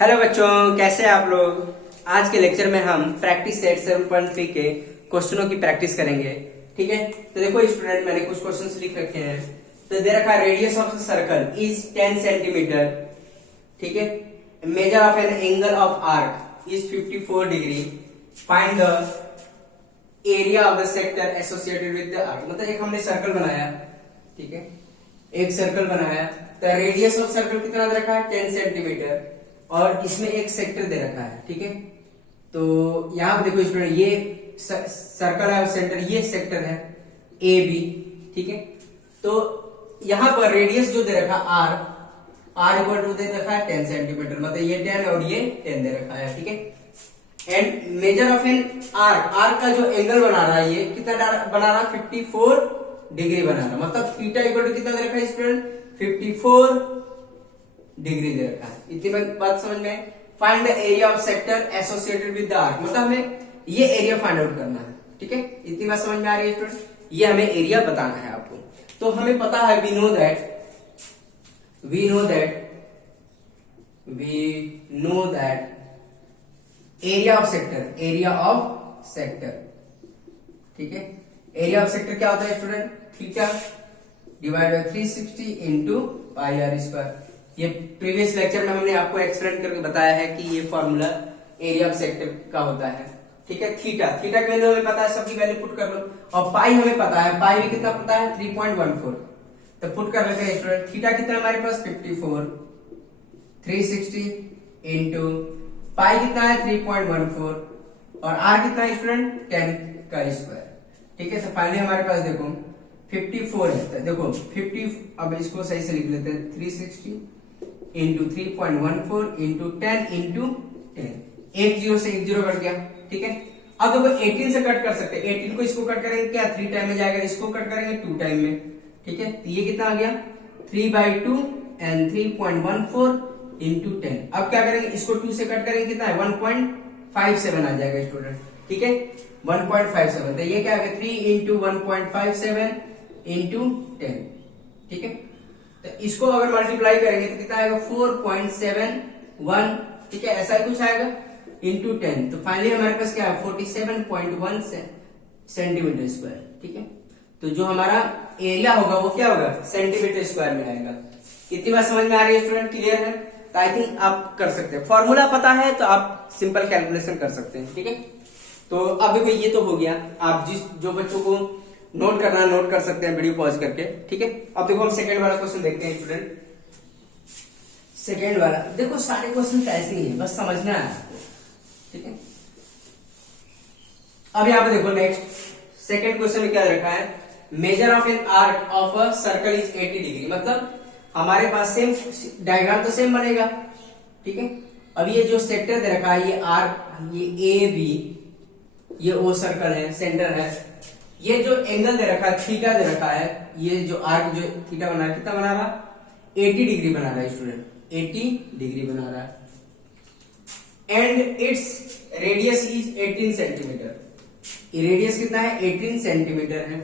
Hello बच्चों, कैसे हैं आप लोग। आज के लेक्चर में हम प्रैक्टिस सेट 7.3 के क्वेश्चनों की प्रैक्टिस करेंगे। ठीक है, तो देखो स्टूडेंट, मैंने कुछ क्वेश्चंस लिख रखे हैं। तो दे रखा है radius of circle is 10 centimetre. ठीक है, measure of an angle of arc is 54 degree. Find the area of the sector associated with the arc. मतलब एक हमने सर्कल बनाया, ठीक है, एक सर्कल बनाया। तो रेडियस ऑफ सर्कल कितना दे रखा है, 10 सेंटीमीटर, और इसमें एक सेक्टर दे रखा है। ठीक है, तो यहां पर देखो स्टूडेंट, ये सर्कल है और सेंटर, ये सेक्टर है ए बी। ठीक है, तो यहां पर रेडियस जो दे रखा आर इक्वल टू दे रखा है 10 सेंटीमीटर, मतलब ये 10 और ये 10 दे रखा है। ठीक है, and measure of an arc का जो एंगल बना रहा है, ये कितना बना रहा है, 54 डिग्री बना रहा है। मतलब थीटा इक्वल टू कितना दे रखा है स्टूडेंट, 54 डिग्री दे रखा है। इतनी बात समझ में। Find the area of sector associated with the arc, मतलब हमें ये एरिया फाइंड आउट करना है। ठीक है, इतनी बात समझ में आ रही है स्टूडेंट, ये हमें एरिया बताना है आपको। तो हमें पता है, we know that area of sector, ठीक है, एरिया ऑफ सेक्टर क्या होता है student, theta divide by 360 into pi r square. ये प्रीवियस लेक्चर में हमने आपको एक्सप्लेन करके बताया है कि ये फॉर्मूला एरिया ऑफ सेक्टर का होता है। ठीक है, थीटा की वैल्यू हमें पता है, सबकी वैल्यू पुट कर लो। और पाई हमें पता है, पाई भी कितना पता है, 3.14। तो पुट कर लेते हैं स्टूडेंट, थीटा कितना हमारे पास 54, 360 इंटू पाई कितना है 3.14, और आर कितना है स्टूडेंट 10 का स्क्वायर। ठीक है, तो फाइनली हमारे पास देखो 54 है। तो देखो 50, अब इसको सही से लिख लेते हैं, 360 इंटू 3.14 इंटू 10 इंटू 10, एक जीरो से एक जीरो कट गया। ठीक है, अब देखो 18 से कट कर सकते हैं, 18 को इसको कट करेंगे क्या, 3 टाइम में जाएगा, इसको कट करेंगे 2 टाइम में। ठीक है, तो ये कितना आ गया 3/2 एंड 3.14 इंटू 10। अब क्या करेंगे, इसको 2 से कट करेंगे, कितना है 1.57 आ जाएगा स्टूडेंट। ठीक है, 1.57, तो ये क्या है 3 इंटू 1.57 इंटू 10। ठीक है, तो इसको अगर मल्टीप्लाई करेंगे तो कितना आएगा 4.71। ठीक है, ऐसा ही कुछ आएगा इंटू 10। तो फाइनली हमारे पास क्या है 47.1 सेंटीमीटर स्क्वायर। ठीक है, तो जो हमारा एरिया होगा वो क्या होगा, सेंटीमीटर स्क्वायर में आएगा। इतनी बात समझ में आ रही है स्टूडेंट, क्लियर है। तो आई थिंक आप कर सकते हैं, फॉर्मूला पता है तो आप सिंपल कैलकुलेशन कर सकते हैं। ठीक है, तो अब देखो ये तो हो गया। आप जो बच्चों को नोट करना है नोट कर सकते हैं वीडियो पॉज करके। ठीक है, अब देखो हम सेकंड वाला क्वेश्चन देखते हैं स्टूडेंट। सेकंड वाला देखो, सारे क्वेश्चन ऐसे ही है, बस समझना है आपको। ठीक है, अब यहाँ पे देखो नेक्स्ट सेकंड क्वेश्चन में क्या रखा है, measure of an arc of a circle is 80 degree. मतलब हमारे पास सेम डायग्राम तो सेम बनेगा। ठीक है, अब ये जो सेक्टर दे रखा है, ये आर्क, ये ए बी, ये ओ सर्कल है, सेंटर है। ये जो एंगल दे रखा है, थीटा दे रखा है, ये जो आर्क जो थीटा बना रहा है, कितना बना रहा, 80 डिग्री बना रहा है स्टूडेंट, 80 डिग्री बना रहा है। And its radius is 18 centimetre. Radius कितना है, 18 सेंटीमीटर है।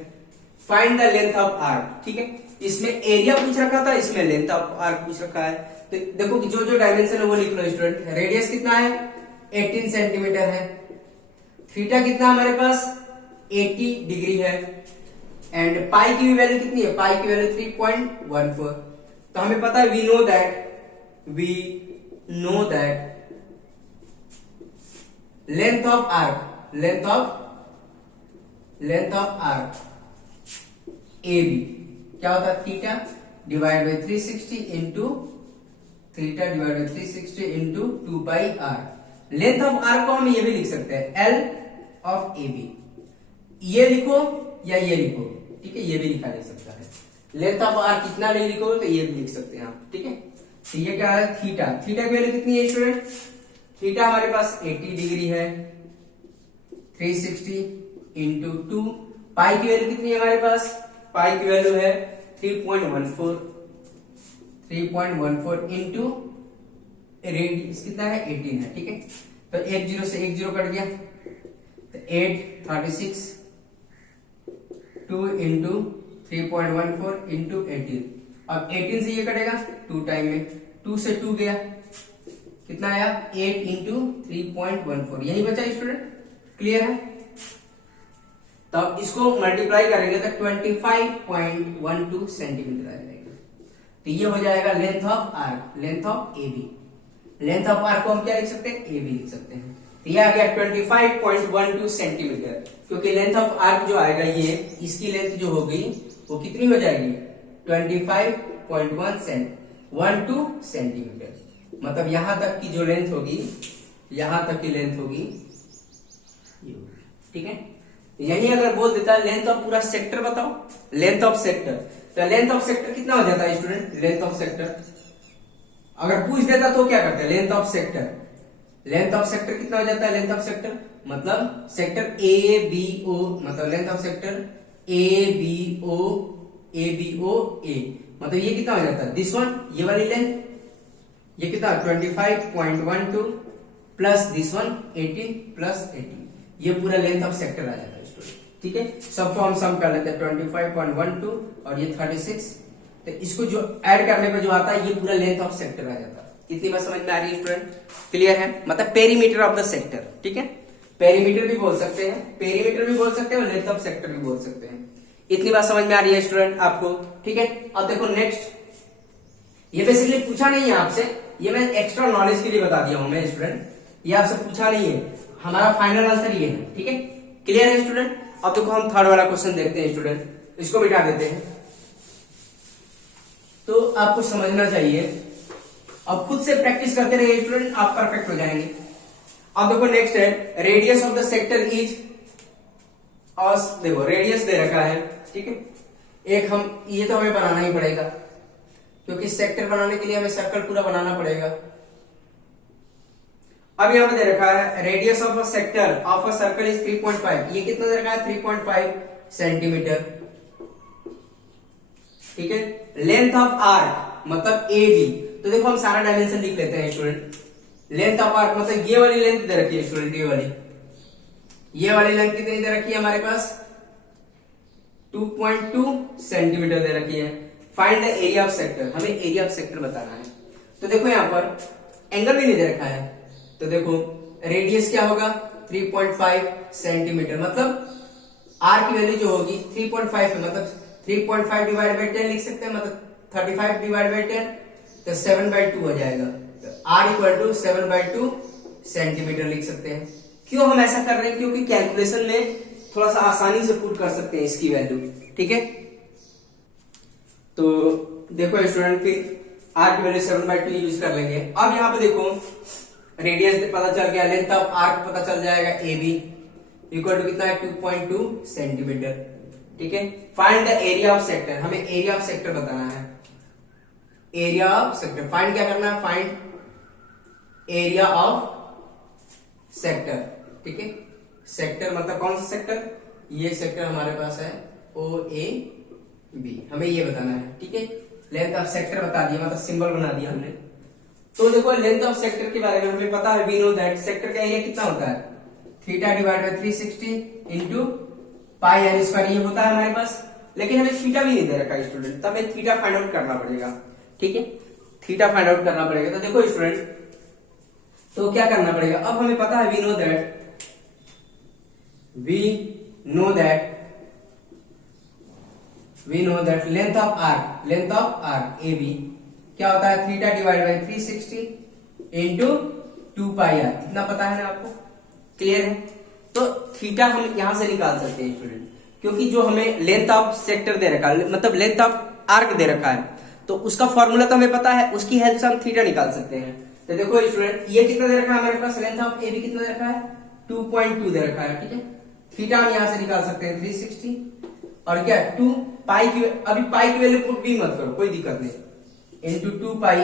Find the length of arc. ठीक है, इसमें एरिया पूछ रखा था, इसमें लेंथ ऑफ आर्क पूछ रखा है। तो देखो कि जो जो डायमेंशन है वो लिख लो स्टूडेंट। रेडियस कितना है, 18 सेंटीमीटर है। थीटा कितना हमारे पास 80 डिग्री है। एंड पाई की भी वैल्यू कितनी है, पाई की वैल्यू 3.14। तो हमें पता है, we know that length of arc A B क्या होता है, theta divide by 360 into 2 pi r. Length of arc को हम ये भी लिख सकते हैं, एल ऑफ ए बी। ये लिखो या ये लिखो, ठीक है, ये भी लिखा जा सकता है। लेंथ ऑफ आर्क कितना नहीं लिखो तो ये भी लिख सकते हैं आप। ठीक है, तो ये क्या है, थीटा की वैल्यू कितनी है स्टूडेंट, थीटा हमारे पास 80 डिग्री है। 360 इंटू 2, पाई की वैल्यू कितनी है हमारे पास, पाई की वैल्यू है 3.14 इंटू रेडियस कितना है 18 है। ठीक है, तो एक जीरो से एक जीरो कट गया, तो 836 2 इंटू 3.14 इंटू 18। अब 18 से ये कटेगा 2 टाइम में, 2 से 2 गया, कितना आया 8 इंटू 3.14, यही बचा स्टूडेंट, क्लियर है। तब इसको मल्टीप्लाई करेंगे तो 25.12 सेंटीमीटर आ जाएगा। तो ये हो जाएगा length of arc, length of A B. Length of arc को हम क्या लिख सकते हैं, ए बी लिख सकते हैं। तो ये आ गया 25.12 सेंटीमीटर, क्योंकि लेंथ ऑफ आर्क जो आएगा ये, इसकी लेंथ जो होगी वो कितनी हो जाएगी 25.12 सेंटीमीटर। मतलब यहां तक की जो लेंथ होगी, यहां तक की लेंथ होगी ये, ठीक है। यही अगर बोल देता है लेंथ ऑफ पूरा सेक्टर बताओ, लेंथ ऑफ सेक्टर, तो लेंथ ऑफ सेक्टर कितना हो जाता है स्टूडेंट, लेंथ ऑफ सेक्टर अगर पूछ देता तो क्या करते हैं, length of sector, length of sector कितना हो जाता है, लेंथ ऑफ सेक्टर मतलब सेक्टर ए बी ओ, मतलब length of sector A B O, A B O A, मतलब ये कितना हो जाता है, दिस वन, ये वाली लेंथ, ये कितना 25.12 प्लस दिस वन 18 प्लस 18, ये पूरा लेंथ ऑफ सेक्टर आ जाता है स्टूडेंट, ठीक है। सबको हम सम कर लेते हैं 25.12 और ये 36, तो इसको जो ऐड करने पे जो आता है ये पूरा लेंथ ऑफ सेक्टर आ जाता है। कितनी बात समझ में आ रही है स्टूडेंट, क्लियर है। मतलब पेरीमीटर ऑफ द सेक्टर, ठीक है, पेरीमीटर भी बोल सकते हैं, पेरीमीटर भी बोल सकते हैं और लेंथ ऑफ सेक्टर भी बोल सकते हैं। इतनी बात समझ में आ रही है स्टूडेंट आपको, ठीक है। अब देखो नेक्स्ट, ये बेसिकली पूछा नहीं है आपसे, ये मैं एक्स्ट्रा नॉलेज के लिए बता दिया हूं मैं स्टूडेंट, ये आपसे पूछा नहीं है, हमारा फाइनल आंसर ये है, ठीक है, क्लियर है स्टूडेंट। अब देखो हम थर्ड वाला क्वेश्चन देखते हैं स्टूडेंट, इसको मिटा देते हैं। तो आपको समझना चाहिए, अब खुद से प्रैक्टिस करते रहिए स्टूडेंट, आप परफेक्ट हो जाएंगे। अब देखो नेक्स्ट है, radius of the sector is, और देखो रेडियस दे रखा है, ठीक है, एक हम ये तो हमें बनाना ही पड़ेगा, क्योंकि सेक्टर बनाने के लिए हमें सर्कल पूरा बनाना पड़ेगा। अब यहां पे दे रखा है radius of a sector of a circle is 3.5, ये कितना दे रखा है 3.5 सेंटीमीटर, ठीक है। लेंथ ऑफ आर्क मतलब ए बी, तो देखो हम सारा डायमेंशन लिख लेते हैं स्टूडेंट। लेंथ ऑफ आर्क मतलब ये वाली लेंथ दे रखी है स्टूडेंट, ये वाली लेंथ कितनी दे रखी है हमारे पास 2.2 सेंटीमीटर दे रखी है। Find the area of sector, हमें एरिया ऑफ सेक्टर बताना है। तो देखो यहां पर एंगल भी नहीं दे रखा है, तो देखो रेडियस क्या होगा 3.5 सेंटीमीटर, मतलब आर की वैल्यू जो होगी 3.5 मतलब 3.5 डिवाइड बाई 10 लिख सकते हैं, मतलब 35 डिवाइड बाई 10 तो 7/2 हो जाएगा। तो आर इक्वल टू 7/2 सेंटीमीटर लिख सकते हैं। क्यों हम ऐसा कर रहे हैं, क्योंकि कैलकुलेशन में थोड़ा सा आसानी से पुट कर सकते हैं इसकी वैल्यू, ठीक है। तो देखो स्टूडेंट फिर आर की वैल्यू 7/2 यूज कर लेंगे। अब यहाँ पे देखो रेडियस पता चल गया, लेंथ ऑफ आर्क पता चल जाएगा ए बी इक्वल टू कितना है 2.2 सेंटीमीटर, ठीक है। Find the area of sector, हमें एरिया ऑफ सेक्टर बताना है, एरिया ऑफ सेक्टर फाइंड क्या करना है, फाइंड एरिया ऑफ सेक्टर, ठीक है। सेक्टर मतलब कौन सा सेक्टर, ये सेक्टर हमारे पास है ओ ए बी, हमें ये बताना है, ठीक है। लेंथ ऑफ सेक्टर बता दिया, मतलब सिंबल बना दिया हमने। तो देखो लेंथ ऑफ सेक्टर के बारे में हमें पता है, वी नो दैट सेक्टर का एरिया कितना होता है theta divide by 360 into pi r square, ये होता है हमारे पास। लेकिन हमें थीटा भी नहीं दे रखा स्टूडेंट, तब हमें थीटा फाइंड आउट करना पड़ेगा, ठीक है, थीटा फाइंड आउट करना पड़ेगा। तो देखो स्टूडेंट, तो क्या करना पड़ेगा, अब हमें पता है we know that length of arc A B क्या होता है theta divide by 360 into 2 pi r, इतना पता है ना आपको, क्लियर है। तो थीटा हम यहां से निकाल सकते हैं स्टूडेंट, क्योंकि जो हमें लेंथ ऑफ सेक्टर दे रखा है, मतलब लेंथ ऑफ आर्क दे रखा है, तो उसका फॉर्मूला तो हमें पता है, उसकी हेल्प से हम थीटा निकाल सकते हैं। तो देखो स्टूडेंट, ये कितना दे रखा है हमारे पास, लेंथ ऑफ ए बी कितना दे रखा है 2.2 दे रखा है, ठीक है। थीटा हम यहां से निकाल सकते हैं 360 और क्या 2 पाई की, अभी पाई की वैल्यू पुट भी मत करो, कोई दिक्कत नहीं, इंटू 2 पाई।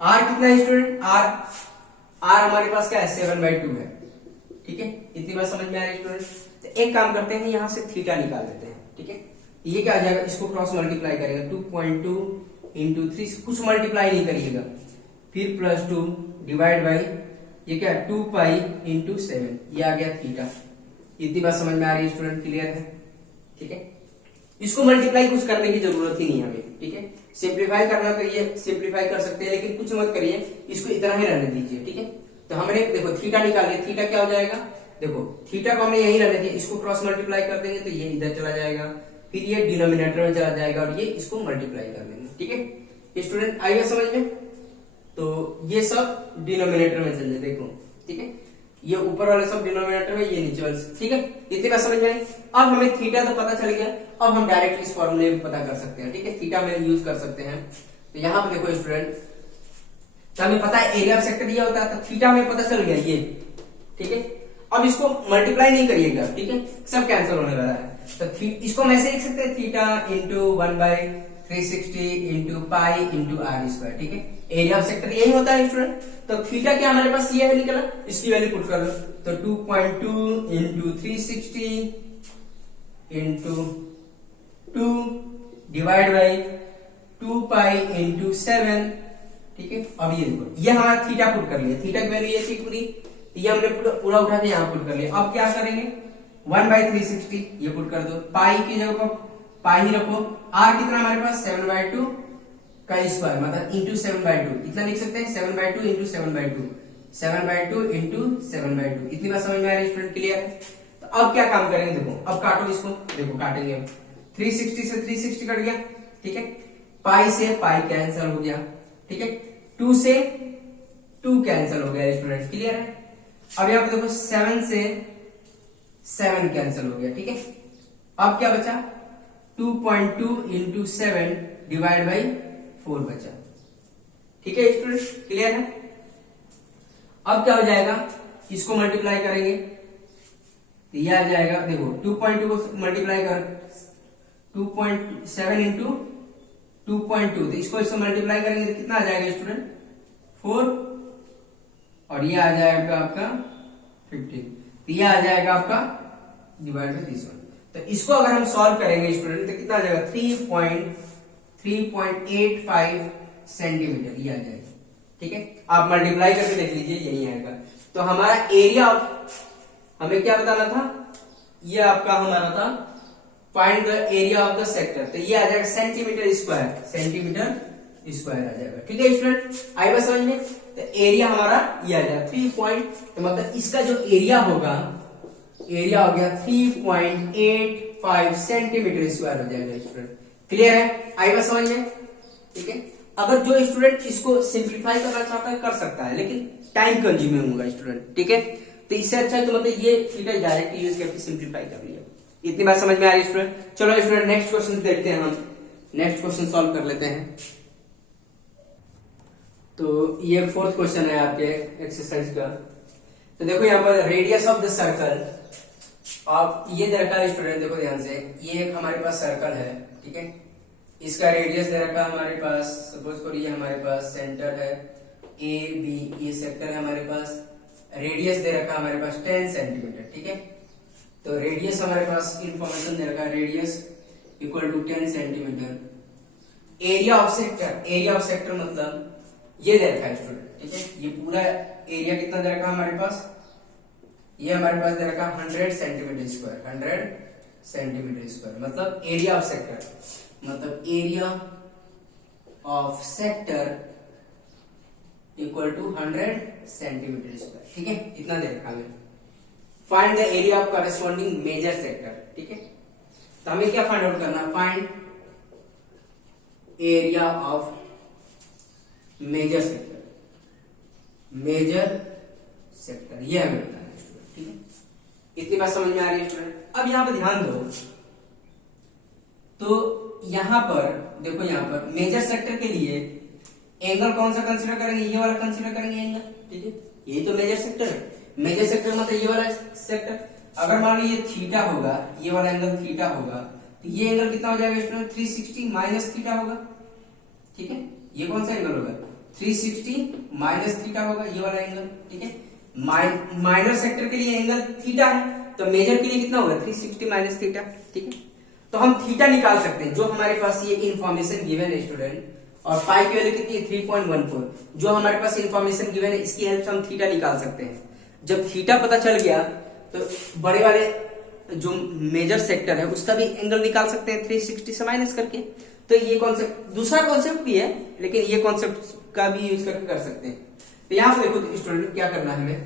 आर कितना है स्टूडेंट, आर हमारे पास क्या है 7/2 है, ठीक है। इतनी बात समझ में आ रही है स्टूडेंट। तो एक काम करते हैं, यहां से थीटा निकाल लेते हैं, ठीक है। ये क्या आ जाएगा, इसको क्रॉस मल्टीप्लाई करेगा 2.2 इंटू 3, कुछ मल्टीप्लाई नहीं करिएगा, फिर प्लस 2 डिवाइड बाई ये क्या 2 पाई इंटू 7, ये आ गया थीटा। इतनी बात समझ में आ रही है स्टूडेंट, क्लियर है, ठीक है। इसको मल्टीप्लाई कुछ करने की जरूरत ही नहीं हमें, ठीक है। सिंप्लीफाई करना तो ये सिंप्लीफाई कर सकते हैं, लेकिन कुछ मत करिए, इसको इतना ही रहने दीजिए, ठीक है। तो हमने देखो थीटा निकाल लिया, थीटा क्या हो जाएगा, देखो थीटा को हमने यही रहने दिया, इसको क्रॉस मल्टीप्लाई कर देंगे तो ये इधर चला जाएगा, फिर ये डिनोमिनेटर में चला जाएगा और ये इसको मल्टीप्लाई कर देंगे, ठीक है। स्टूडेंट आइए समझ में, तो ये सब डिनोमिनेटर में चल जाए, देखो ठीक है, ये ऊपर वाले सब डिनोमिनेटर में, ये नीचे वाले, ठीक है। इतनी बात समझ में आई। अब हमें थीटा तो पता चल गया, अब हम डायरेक्ट इस फॉर्मूले में पता कर सकते हैं, ठीक है, थीटा में यूज कर सकते हैं। तो यहाँ पे देखो स्टूडेंट, तो हमें पता है एरिया ऑफ सेक्टर ये होता है, तो थीटा में पता चल गया ये, ठीक है। अब इसको मल्टीप्लाई नहीं करिएगा, ठीक है, सब कैंसिल होने वाला है। तो इसको हम ऐसे लिख सकते हैं, theta into 1/360 into pi into r square, ठीक है। एरिया ऑफ सेक्टर यही होता है स्टूडेंट। तो थीटा क्या हमारे पास ये है निकला, इसकी वैल्यू पुट कर लो, तो 2.2 into 360 into 2 divide by 2 pi into 7, ठीक है। अब ये देखो, ये हमारा थीटा पुट कर लिया, थीटा की वैल्यू ये थी पूरी, ये हमने पूरा उठा के यहाँ पुट कर लिया। अब क्या करेंगे, 1/360 ये पुट कर दो, पाई की जगह पर पाई ही रखो, आर कितना हमारे पास 7/2 का स्क्वायर, मतलब इंटू 7/2, इतना लिख सकते हैं, 7/2 इंटू 7/2, 7/2 इंटू 7/2। इतनी बात समझ में आ रही है स्टूडेंट, क्लियर है। तो अब क्या काम करेंगे, देखो अब काटो इसको, देखो काटेंगे, 360 से 360 कट गया, ठीक है, पाई से पाई कैंसिल हो गया, ठीक है, 2 से 2 कैंसिल हो गया स्टूडेंट, क्लियर है। अब यहाँ पे देखो 7 से 7 कैंसिल हो गया, ठीक है। अब क्या बचा, 2.2 इंटू 7 डिवाइड बाई 4 बचा, ठीक है स्टूडेंट, क्लियर है। अब क्या हो जाएगा, इसको मल्टीप्लाई करेंगे तो ये आ जाएगा, देखो 2.2 को मल्टीप्लाई कर 2.7 इंटू 2.2, तो इसको मल्टीप्लाई करेंगे तो कितना आ जाएगा स्टूडेंट, 4, और ये आ जाएगा आपका 15, तो ये आ जाएगा आपका डिवाइड बाई 31। तो इसको अगर हम सॉल्व करेंगे स्टूडेंट तो कितना आ जाएगा, 3.85 सेंटीमीटर ये आ जाएगा, ठीक है। आप मल्टीप्लाई करके देख लीजिए, यही आएगा। तो हमारा एरिया हमें क्या बताना था, ये आपका हमारा था find the area of the sector, तो ये आ जाएगा सेंटीमीटर स्क्वायर, सेंटीमीटर स्क्वायर आ जाएगा, ठीक है स्टूडेंट, आई बात समझ में। तो एरिया हमारा ये आ जाएगा 3 तो मतलब इसका जो एरिया होगा, एरिया हो गया 3.85 सेंटीमीटर स्क्वायर हो जाएगा स्टूडेंट, क्लियर है, आई बात समझ में, ठीक है। अगर जो स्टूडेंट इसको सिंप्लीफाई करना चाहता है कर सकता है, लेकिन टाइम कंज्यूमिंग होगा स्टूडेंट, ठीक है। तो इससे अच्छा है तो मतलब ये थीटा डायरेक्ट यूज करके सिंप्लीफाई कर लिया। इतनी बात समझ में आ रही है स्टूडेंट। चलो स्टूडेंट नेक्स्ट क्वेश्चन देखते हैं, हम नेक्स्ट क्वेश्चन सॉल्व कर लेते हैं। तो ये 4th क्वेश्चन है आपके एक्सरसाइज का। तो देखो यहाँ पर रेडियस ऑफ द सर्कल, आप ये दे रखा है स्टूडेंट, देखो ध्यान से, ये एक हमारे पास सर्कल है, ठीक है, इसका रेडियस दे रखा है हमारे पास, सपोज करिए हमारे पास सेंटर है ए बी, ये सेक्टर है हमारे पास, रेडियस दे रखा है हमारे पास 10 सेंटीमीटर, ठीक है। तो रेडियस हमारे पास इंफॉर्मेशन दे रखा है, radius equal to 10 centimetre. Area of sector, area of sector मतलब ये दे रखा है स्टूडेंट, ठीक है, ये पूरा एरिया कितना दे रखा है हमारे पास, ये हमारे पास दे रखा है 100 सेंटीमीटर स्क्वायर, 100 सेंटीमीटर स्क्वायर, मतलब एरिया ऑफ सेक्टर, मतलब area of sector equal to 100 centimetre square, ठीक है, इतना दे रखा है। Find the area of corresponding major sector, ठीक है। तो हमें क्या फाइंड आउट करना, find area of major sector, major sector ये हमें बताना है स्टूडेंट, ठीक है। इतनी बात समझ में आ रही है स्टूडेंट। अब यहां पर ध्यान दो, तो यहां पर देखो, यहां पर मेजर सेक्टर के लिए एंगल कौन सा कंसीडर करेंगे, ये वाला कंसीडर करेंगे एंगल, ठीक है, यही तो मेजर सेक्टर है। मेजर सेक्टर मतलब ये वाला सेक्टर, अगर मान लो ये थीटा होगा, ये वाला एंगल थीटा होगा, तो ये एंगल कितना हो जाएगा स्टूडेंट, 360 माइनस थीटा होगा, ठीक है। ये कौन सा एंगल होगा, 360 माइनस थीटा होगा, ये वाला एंगल, ठीक है। माइनर सेक्टर के लिए एंगल थीटा है, तो मेजर के लिए कितना होगा, 360 माइनस थीटा, ठीक है। तो हम थीटा निकाल सकते हैं, जो हमारे पास ये इंफॉर्मेशन गिवन है स्टूडेंट, और पाई की वैल्यू कितनी है 3.14, जो हमारे पास इंफॉर्मेशन गिवन है इसकी हेल्प से हम थीटा निकाल सकते हैं। जब थीटा पता चल गया तो बड़े वाले जो मेजर सेक्टर है उसका भी एंगल निकाल सकते हैं 360 से माइनस करके। तो ये कॉन्सेप्ट, दूसरा कॉन्सेप्ट भी है लेकिन ये कॉन्सेप्ट का भी यूज करके कर सकते हैं। तो यहाँ पे देखो स्टूडेंट क्या करना है हमें,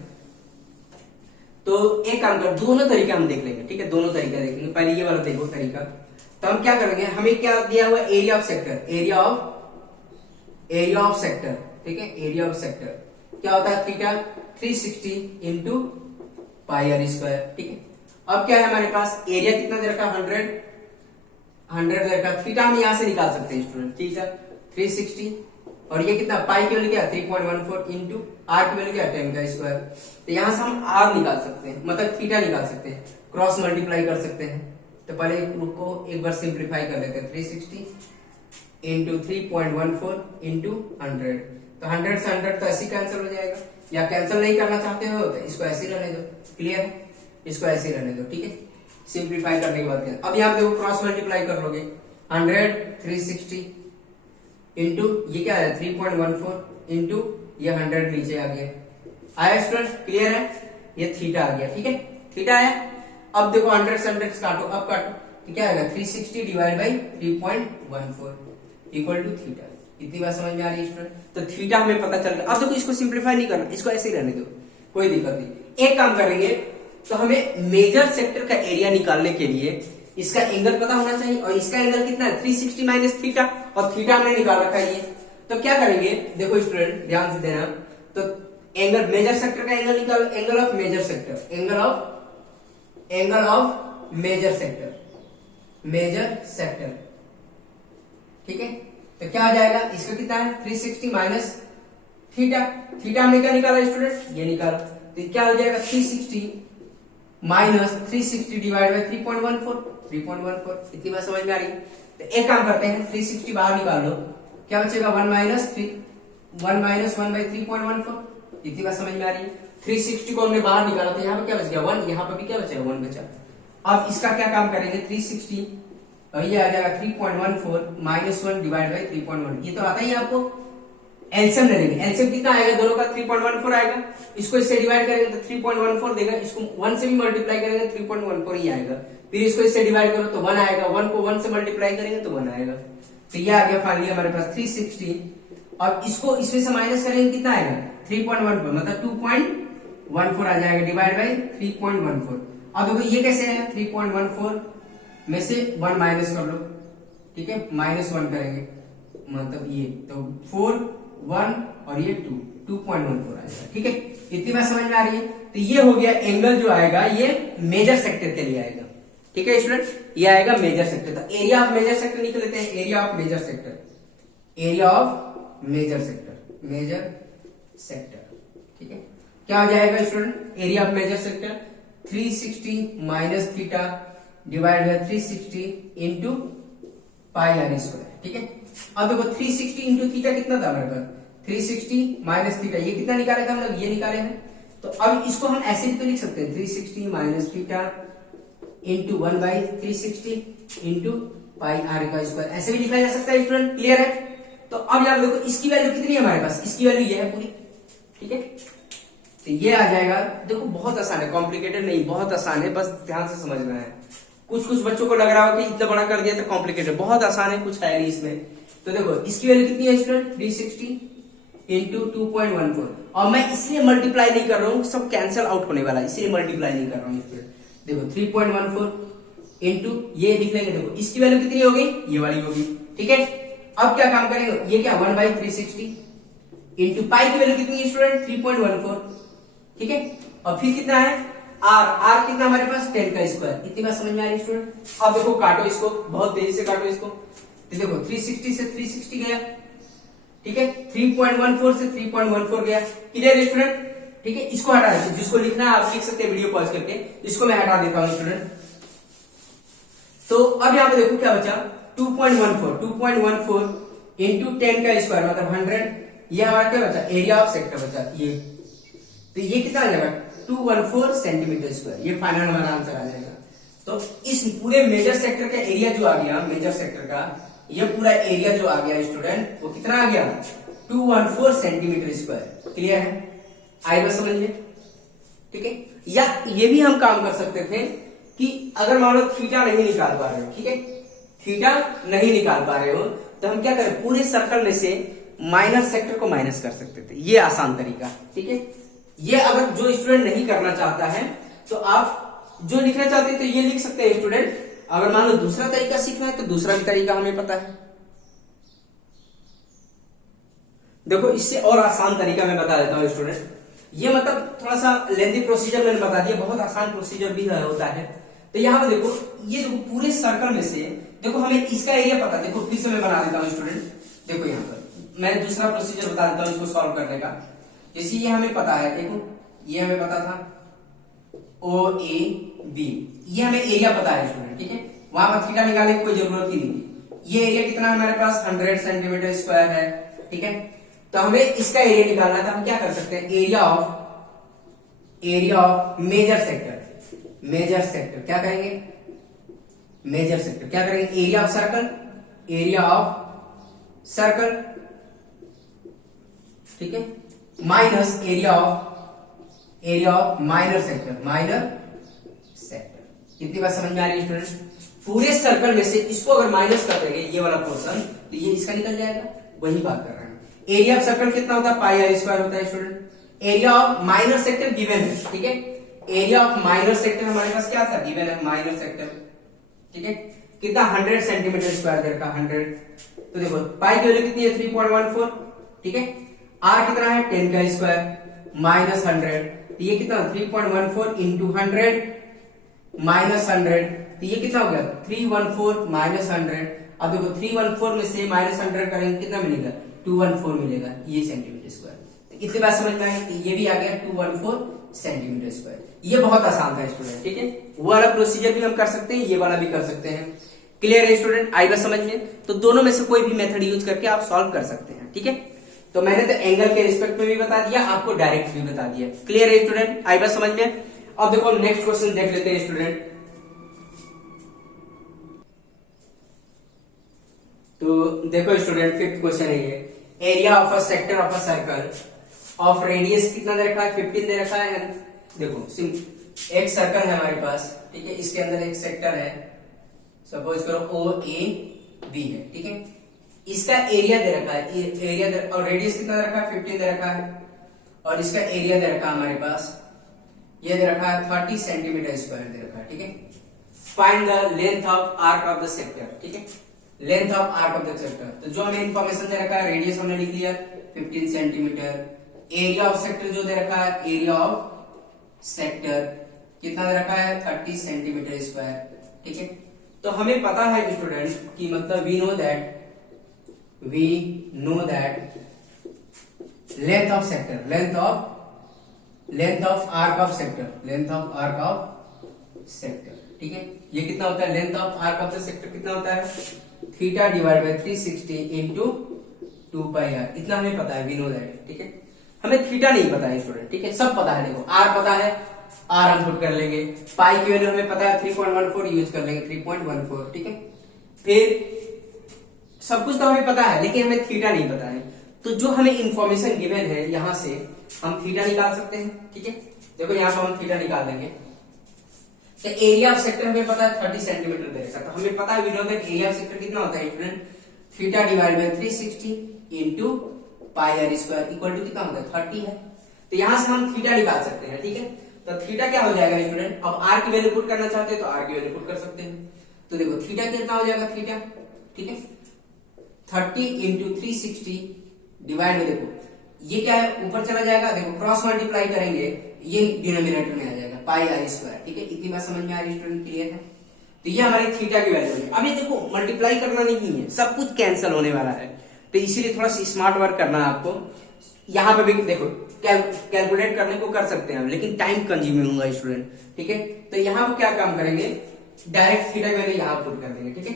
तो एक काम कर, दोनों तरीके हम देख लेंगे, ठीक है, दोनों तरीका देखेंगे। पहले ये वाला देखो तरीका, तो हम क्या करेंगे, हमें क्या दिया हुआ, area of sector, area of sector, ठीक है, एरिया ऑफ सेक्टर क्या होता है, theta 360 into pi r square, ठीक है। अब क्या है हमारे पास, एरिया कितना दे रखा, 100 दे रखा, थीटा हम यहां से निकाल सकते हैं स्टूडेंट, ठीक है, 360, और ये कितना, पाई की वैल्यू क्या, 3.14 इंटू आर की वैल्यू क्या, 10 का स्क्वायर। तो यहां से हम आर निकाल सकते हैं, मतलब थीटा निकाल सकते हैं, क्रॉस मल्टीप्लाई कर सकते हैं। तो पहले को एक बार सिंप्लीफाई कर लेते हैं, 360 इंटू 3.14 इंटू 100, तो 100 से 100 तो ऐसे कैंसिल हो जाएगा, या कैंसिल नहीं करना चाहते हो तो इसको ऐसे ही रहने दो, क्लियर है, इसको ऐसे ही रहने दो, ठीक है। सिंप्लीफाई करने के बाद अब यहाँ पे देखो क्रॉस मल्टीप्लाई कर लोगे, 100 360 इंटू ये क्या है 3.14 इंटू ये 100 नीचे आ गया, आया स्टूडेंट, क्लियर है, ये थीटा आ गया, ठीक है, थीटा है। अब देखो 100 से 100 काटो, अब काटो तो क्या आएगा, 360 divide by 3.14 equal to theta. इतनी बात समझ में आ रही है स्टूडेंट, तो थीटा हमें पता चल गया। अब देखो इसको सिंप्लीफाई नहीं करना, इसको ऐसे ही रहने दो, कोई दिक्कत नहीं। एक काम करेंगे, तो हमें मेजर सेक्टर का एरिया निकालने के लिए इसका एंगल पता होना चाहिए, और इसका एंगल कितना है, 360 माइनस थीटा, और थीटा हमने निकाल रखा है ये। तो क्या करेंगे, देखो स्टूडेंट ध्यान से देना, तो एंगल मेजर सेक्टर का एंगल निकालो, angle of major sector, angle of major sector, ठीक है। तो क्या आ जाएगा, इसका कितना है 360 माइनस थीटा, थीटा हमने क्या निकाला स्टूडेंट, ये निकाला, तो क्या हो जाएगा 360 माइनस 360 डिवाइड बाई 3.14, इतनी बात समझ में आ रही है। तो एक काम करते हैं, 360 बाहर निकाल लो, क्या बचेगा 1 माइनस 1 बाई 3.14, इतनी बात समझ में आ रही है। 360 को हमने बाहर निकाला, तो यहाँ पे क्या बच गया 1, यहाँ पे भी क्या बचेगा 1 बचा। अब इसका क्या काम करेंगे, 360 और ये आ जाएगा 3.14 माइनस 1 डिवाइड बाई 3.1, ये तो आता ही है आपको। एलसीएम ले लेंगे, एलसीएम कितना आएगा दोनों का, 3.14 आएगा, इसको इससे डिवाइड करेंगे तो 3.14 देगा, इसको 1 से भी मल्टीप्लाई करेंगे 3.14 ही आएगा, फिर इसको इससे डिवाइड करो तो 1 आएगा, 1 को 1 से मल्टीप्लाई करेंगे तो 1 आएगा। तो ये आ गया फाइनली हमारे पास 360, और इसको इसमें से माइनस करेंगे कितना आएगा 3.14, मतलब 2.14 आ जाएगा डिवाइड बाई 3.14। अब देखो ये कैसे है, 3.14 में से 1 माइनस कर लो, ठीक है, -1 करेंगे, मतलब ये तो 4 1 और ये 2.14 आएगा, ठीक है, इतनी बात समझ में आ रही है। तो ये हो गया एंगल जो आएगा ये मेजर सेक्टर के लिए आएगा, ठीक है स्टूडेंट, ये आएगा मेजर सेक्टर। तो एरिया ऑफ मेजर सेक्टर निकल लेते हैं, एरिया ऑफ मेजर सेक्टर, ठीक है, क्या आ जाएगा student, area of major sector 360 minus theta divide by 360 into pi r square, ठीक है। अब देखो 360 इंटू थीटा कितना था हमारे पास, 360 माइनस थीटा, ये कितना निकाले थे हम लोग, ये निकाले हैं। तो अब इसको हम ऐसे भी तो लिख सकते हैं, 360 minus theta into 1 by 360 into pi r का स्क्वायर, ऐसे भी लिखा जा सकता है स्टूडेंट, क्लियर है। तो अब यार देखो इसकी वैल्यू कितनी है हमारे पास, इसकी वैल्यू ये है पूरी, ठीक है। तो ये आ जाएगा, देखो बहुत आसान है, कॉम्प्लिकेटेड नहीं, बहुत आसान है, बस ध्यान से समझना है। कुछ बच्चों को लग रहा हो कि इतना बड़ा कर दिया तो कॉम्प्लिकेटेड, बहुत आसान है, कुछ है नहीं इसमें। तो देखो इसकी वैल्यू कितनी है स्टूडेंट, 360 इंटू 2.14, और मैं इसलिए मल्टीप्लाई नहीं कर रहा हूँ, सब कैंसिल आउट होने वाला है, इसलिए मल्टीप्लाई नहीं कर रहा हूँ स्टूडेंट। देखो 3.14 इंटू ये लिख लेंगे, देखो इसकी वैल्यू कितनी होगी, ये वाली होगी, ठीक है। अब क्या काम करेंगे, ये क्या 1 बाई 360 इंटू पाई की वैल्यू कितनी है स्टूडेंट 3.14, ठीक है, और फिर कितना है आर कितना हमारे पास 10 का स्क्वायर, इतनी बात समझ में आ रही है स्टूडेंट। अब देखो काटो इसको, बहुत तेजी से काटो इसको, तो देखो 360 से 360 गया, ठीक है, 3.14 से 3.14 गया, क्लियर स्टूडेंट, ठीक है। इसको हटा दीजिए, जिसको लिखना है आप लिख सकते हैं वीडियो पॉज करके, इसको मैं हटा देता हूं स्टूडेंट। तो अब यहां पे देखो क्या बचा 2.14 इंटू 10 का स्क्वायर मतलब 100, ये हमारा क्या बचा, एरिया ऑफ सेक्टर बचा ये। तो ये कितना आ जाएगा 214 सेंटीमीटर स्क्वायर, ये फाइनल हमारा आंसर आ जाएगा। तो इस पूरे मेजर सेक्टर का एरिया जो आ गया, मेजर सेक्टर का ये पूरा एरिया जो आ गया स्टूडेंट, वो कितना आ गया 214 सेंटीमीटर स्क्वायर, क्लियर है, आई बस समझिए, ठीक है। या ये भी हम काम कर सकते थे कि अगर मान लो थीटा नहीं निकाल पा रहे, ठीक है, थीटा नहीं निकाल पा रहे हो तो हम क्या करें, पूरे सर्कल में से माइनर सेक्टर को माइनस कर सकते थे। ये आसान तरीका, ठीक है। ये अगर जो स्टूडेंट नहीं करना चाहता है तो आप जो लिखना चाहते हैं तो ये लिख सकते हैं स्टूडेंट। अगर मान लो दूसरा तरीका सीखना है तो दूसरा भी तरीका हमें पता है। देखो इससे और आसान तरीका मैं बता देता हूं स्टूडेंट। ये मतलब थोड़ा सा लेंथी प्रोसीजर मैंने बता दिया, बहुत आसान प्रोसीजर भी होता है। तो यहाँ पे देखो, ये देखो पूरे सर्कल में से देखो हमें इसका एरिया पता, देखो फिर से मैं बना देता हूँ स्टूडेंट। देखो यहाँ पर मैं दूसरा प्रोसीजर बता देता हूँ इसको सॉल्व करने का। जैसे ये हमें पता है, देखो ये हमें पता था ओ ए बी, ये हमें एरिया पता है स्टूडेंट, ठीक है। वहां पर थीटा निकालने की कोई जरूरत ही नहीं। ये एरिया कितना है हमारे पास, 100 सेंटीमीटर स्क्वायर है, ठीक है। तो हमें इसका एरिया निकालना था, हम क्या कर सकते हैं, area of major sector. Major sector क्या करेंगे, मेजर सेक्टर क्या करेंगे, area of circle, area of circle, ठीक है, minus area of minor sector, minor sector. इतनी बात समझ में आ रही है स्टूडेंट। पूरे सर्कल में से इसको अगर माइनस कर देंगे ये वाला पोर्शन तो ये इसका निकल जाएगा, वही बात कर रहे हैं। एरिया ऑफ सर्कल कितना होता है, पाई आर स्क्वायर होता है student. Area of minor sector given है, ठीक है। एरिया ऑफ माइनर सेक्टर हमारे पास क्या था, गिवन है माइनर सेक्टर, ठीक है। कितना, 100 सेंटीमीटर स्क्वायर दे रखा, 100। तो देखो पाई की वैल्यू कितनी है, 3.14, ठीक है। आर कितना है, 10 का स्क्वायर माइनस 100, तो ये कितना, 3.14 इंटू 100 माइनस 100, तो ये कितना हो गया, 314 माइनस 100। अब देखो 314 में से माइनस 100 करेंगे कितना मिलेगा, 214 मिलेगा, ये सेंटीमीटर स्क्वायर। तो इतनी बात समझ में आई, ये भी आ गया 214 सेंटीमीटर स्क्वायर। ये बहुत आसान था स्टूडेंट, ठीक है। वो वाला प्रोसीजर भी हम कर सकते हैं, ये वाला भी कर सकते हैं। क्लियर है स्टूडेंट, आई बात समझ में। तो दोनों में से कोई भी मेथड यूज करके आप सॉल्व कर सकते हैं, ठीक है। तो मैंने तो एंगल के रिस्पेक्ट में भी बता दिया, आपको डायरेक्ट भी बता दिया। क्लियर है स्टूडेंट, आई बात समझ में। अब देखो नेक्स्ट क्वेश्चन देख लेते हैं स्टूडेंट। तो देखो स्टूडेंट, फिफ्थ क्वेश्चन है ये। Area of a sector of a circle of radius कितना दे रखा है, 15 दे रखा है। देखो एक सर्कल है हमारे पास, ठीक है। इसके अंदर एक सेक्टर है, सपोज करो ओ ए बी है, ठीक है। इसका एरिया दे रखा है, एरिया और रेडियस कितना दे रखा है, 15 दे रखा है। और इसका एरिया दे रखा है हमारे पास, ये दे रखा है 30 सेंटीमीटर स्क्वायर दे रखा है, ठीक है। Find the length of arc of the sector, ठीक है। Length of arc of the sector, तो जो हमें इंफॉर्मेशन दे रखा है, रेडियस हमने लिख लिया 15 सेंटीमीटर। एरिया ऑफ सेक्टर जो दे रखा है, एरिया ऑफ सेक्टर कितना दे रखा है, 30 सेंटीमीटर स्क्वायर, ठीक है। तो हमें पता है स्टूडेंट कि मतलब we know that length of sector, length of arc of sector, length of arc of sector, ठीक है। ये कितना होता है, length of arc of the sector कितना होता है, theta divide by 360 into 2 pi r. इतना हमें पता है, वी नो दैट, ठीक है। हमें थीटा नहीं पता है स्टूडेंट, ठीक है। सब पता है, देखो आर पता है, आर हम पुट कर लेंगे। पाई की वैल्यू हमें पता है 3.14, यूज कर लेंगे 3.14, ठीक है। फिर सब कुछ तो हमें पता है, लेकिन हमें थीटा नहीं पता है। तो जो हमें इंफॉर्मेशन गिवन है, यहां से हम थीटा निकाल सकते हैं, ठीक है। देखो यहां पर हम थीटा निकाल देंगे। तो एरिया ऑफ सेक्टर हमें पता है 30 सेंटीमीटर दे रखा है, तो हमें पता है we know that area of sector कितना होता है student, theta divide by 360 into pi r square equal to कितना होता है, 30 है। तो यहां से हम थीटा निकाल सकते हैं, ठीक है। तो थीटा क्या हो जाएगा स्टूडेंट, अब आर की वैल्यू पुट करना चाहते हैं तो आर की वैल्यू पुट कर सकते हैं। तो देखो थीटा कितना हो जाएगा, थीटा, ठीक है, 30 इंटू 360 डिवाइड में, देखो ये क्या है, ऊपर चला जाएगा, देखो क्रॉस मल्टीप्लाई करेंगे, ये डिनोमिनेटर में आ जाएगा पाई आर स्क्वायर, ठीक है। इतनी बात समझ में आ रही स्टूडेंट, क्लियर है। तो ये हमारी थीटा की वैल्यू है। अब ये देखो मल्टीप्लाई करना नहीं है, सब कुछ कैंसिल होने वाला है, तो इसीलिए थोड़ा सा स्मार्ट वर्क करना है आपको। यहाँ पे भी देखो कैलकुलेट करने को कर सकते हैं हम, लेकिन टाइम कंज्यूमिंग होगा स्टूडेंट, ठीक है। तो यहाँ पे क्या काम करेंगे, डायरेक्ट थीटा की वैल्यू यहाँ पुट कर देंगे, ठीक है।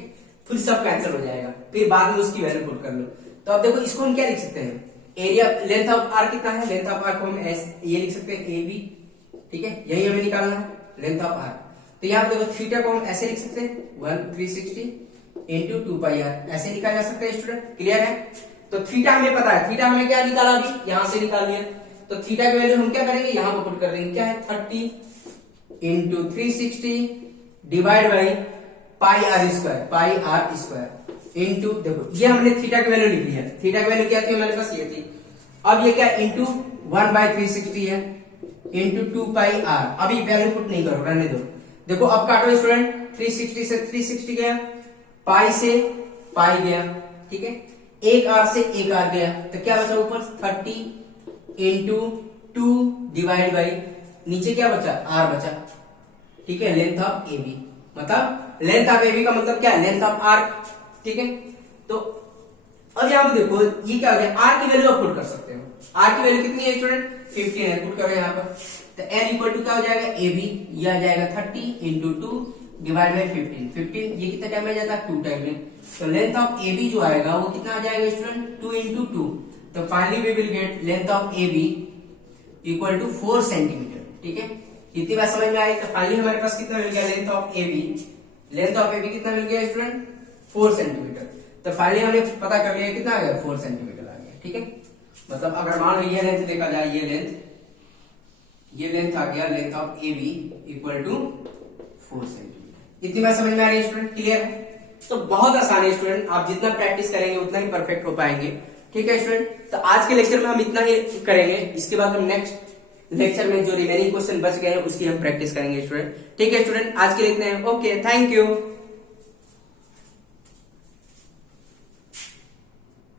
फिर सब कैंसिल हो जाएगा, फिर बाद में उसकी वैल्यू पुट कर लो। तो अब देखो इसको हम क्या लिख सकते हैं, एरिया लेंथ ऑफ आर कितना है, लेंथ ऑफ आर को हम ये लिख सकते हैं ए बी, ठीक है। यही हमें निकालना है लेंथ ऑफ आर। तो यहाँ पे देखो थीटा को हम ऐसे लिख सकते हैं 360 इंटू 2 पाई आर, ऐसे लिखा जा सकता है स्टूडेंट, क्लियर है। तो थीटा हमें पता है, थीटा हमें क्या निकाला अभी, यहां से निकाल लिया। तो थीटा की वैल्यू हम क्या करेंगे, यहां पर पुट कर देंगे, क्या है 30 into 360 divide by pi r square into, देखो ये हमने थीटा की वैल्यू लिख ली है, थीटा की वैल्यू क्या थी हमारे पास, ये थी। अब ये क्या इंटू 1/360 है इंटू 2 पाई आर। अभी वैल्यू पुट नहीं करो, रहने दो। देखो अब काटो स्टूडेंट, 360 से 360 गया, पाई से पाई गया, ठीक है, एक आर से एक आर गया, तो क्या बचा ऊपर 30 इंटू 2 डिवाइड बाई नीचे क्या बचा, आर बचा, ठीक है, लेंथ ऑफ ए बी, मतलब लेंथ ऑफ ए बी का मतलब क्या है, लेंथ ऑफ आर्क, ठीक है। तो अब यहां पर देखो ये क्या हो गया, आर की वैल्यू आप पुट कर सकते हो, आर की वैल्यू कितनी है स्टूडेंट, 15 है, पुट करो यहां पर, तो एन इक्वल टू क्या हो जाएगा, ए बी, ये आ जाएगा 30 इंटू 2 डिवाइड बाई 15, ये कितना टाइम में जाता है, 2 टाइम में। तो लेंथ ऑफ ए बी जो आएगा वो कितना आ जाएगा स्टूडेंट, 2 इंटू 2, तो finally we will get length of A B equal to 4 centimetre, ठीक है। इतनी बात समझ में आई, तो फाइनली हमारे पास कितना मिल गया, length of A B, length of A B कितना मिल गया स्टूडेंट, 4 सेंटीमीटर। तो फाइनली हमने पता कर लिया कितना आ गया, 4 सेंटीमीटर आ गया, ठीक है। मतलब अगर मान लो ये लेंथ देखा जाए, ये लेंथ आ गया, length of A B equal to 4 centimetre. इतनी बात समझ में आ रही है स्टूडेंट, क्लियर है। तो बहुत आसान है स्टूडेंट, आप जितना प्रैक्टिस करेंगे उतना ही परफेक्ट हो पाएंगे, ठीक है स्टूडेंट। तो आज के लेक्चर में हम इतना ही करेंगे, इसके बाद हम नेक्स्ट लेक्चर में जो रिमेनिंग क्वेश्चन बच गए हैं उसकी हम प्रैक्टिस करेंगे स्टूडेंट, ठीक है स्टूडेंट। आज के लिए इतने, ओके, थैंक यू।